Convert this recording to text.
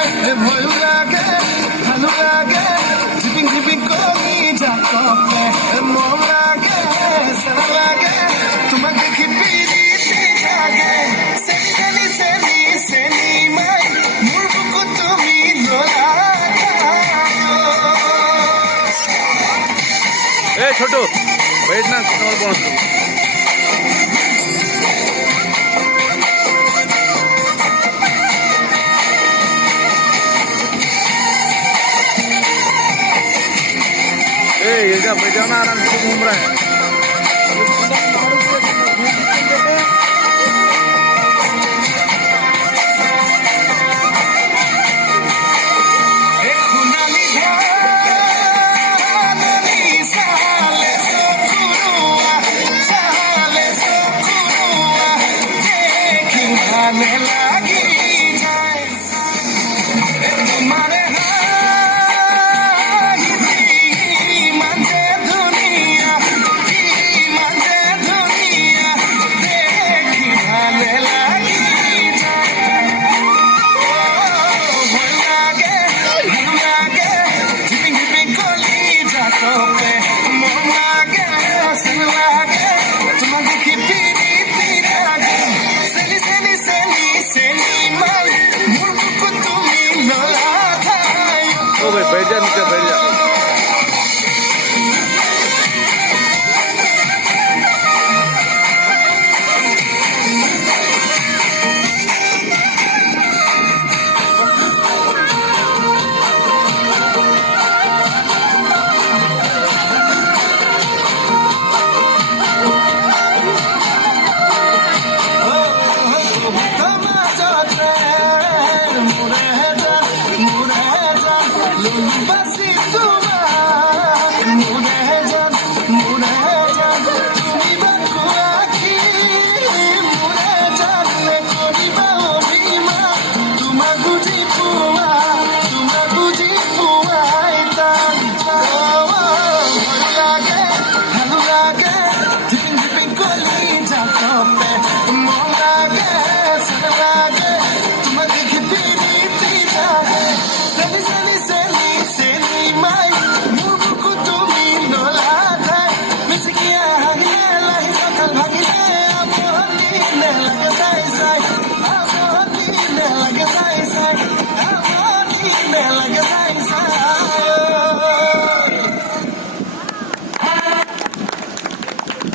ভয় লাগে ভালো লাগে ঝিপিং ঝিপিং করি যা কপে মন লাগে সারা লাগে তোমার দেখি পিরিতি জাগে সেনি সেনি সেনি সেনি মাই মোর বুকু তুমি দোলা এ ছোট ওয়েট না তোমার বন্ধ ये जा बजाओ ना आराम से घूम रहा है Nela